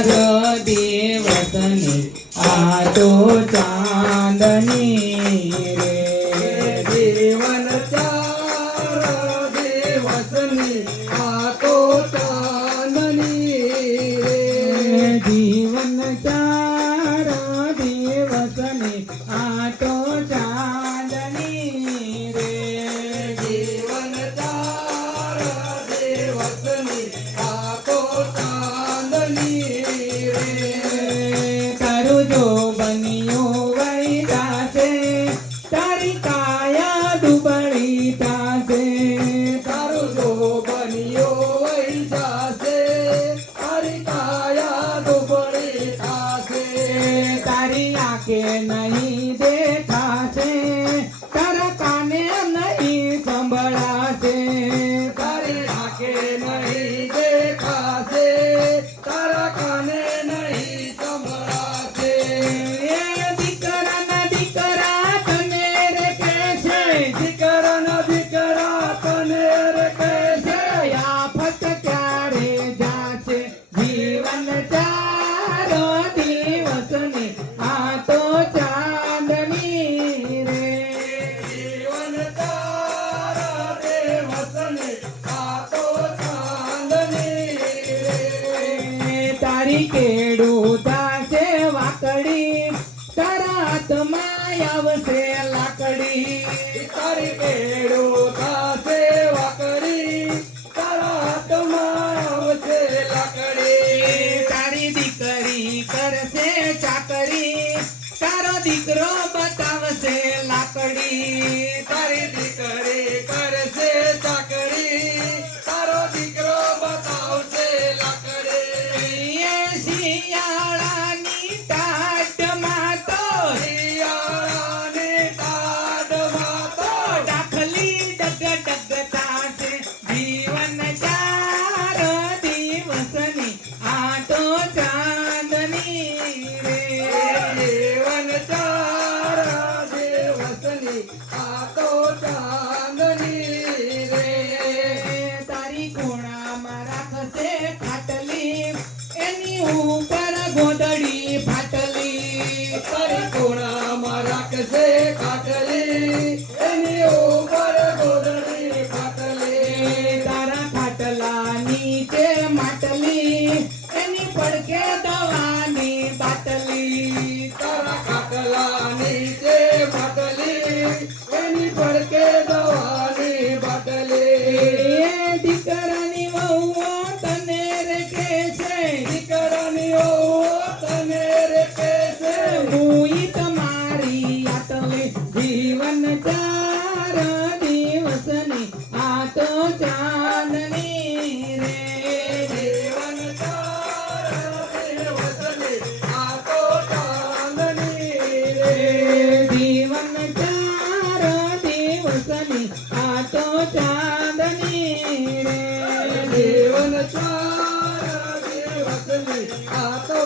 ચાર દિવસની આ તો ચાંદની રે જીવન ચાર દિવસની આ તો ચાંદની રે જીવન ચાર દિવસની આ તો ચાંદની રે જીવન ચાર દિવસની આ તો ચાંદની રે તારું જો બન્યું વળી જાશે તારી કાયા દુબળી થાશે તારું જો બન્યો વહી જાશે તારી કાયા દુબળી થાશે તારી આંખે નહીં દેખાશે તારા કાને નહીં સંભળાશે તારી આંખે નહીં દેખાશે તારા કાને નહીં સંભળાશે એ દીકરાના દીકરા તને રે કહેશે દીકરાના દીકરા તને રે કહેશે આફત ક્યારે જાશે જીવન ચાર દિવસની આ તો ચાંદની રે જીવન તારા દિવસની આ તો ચાંદની રે તારી કેડું થાશે વાકડી તારા હાથમાં આવશે લાકડી તારી કેડો થાશે વાકડી તારા હાથમાં આવશે લાકડી તારી દીકરી કરશે ચાકરી તારો દીકરો બતાવશે લાકડી તારી દીકરી કરશે ચાકરી તારો દીકરો બતાવશે લાકડી એ શિયાળાની ટાઢમાં તો શિયાળાની ટાઢમાં તો દાખલી ડગ ડગ થાશે જીવન ચાર દિવસની આ તો ચાંદની રે જીવન ચાર દિવસની આ તો ચાંદની રે તારી ખૂણામાં રાખશે ખાટલી એની ઉપર ગોદડી ફાટલી તારી ખૂણામાં રાખશે ખાટલી એની ઉપર ગોદડી ખાટલી તારા ખાટલા નીચે માટલી એની પડકે દવાની બાટલી તારા ખાટલા નીચે માટલી એની પડકે દવાની બાટલી એ દીકરાની વહુઓ તને રે કહેશે દીકરાની ઓ તને રે કહેશે મુઈ તમારી આટલે જીવન ચાર દિવસની આ તો ચાંદની રે જીવન ચાર દિવસની આ તો ચાંદની રે જીવન ચાર દિવસની આ તો ચાંદની રે જીવન ચાર દિવસની આ તો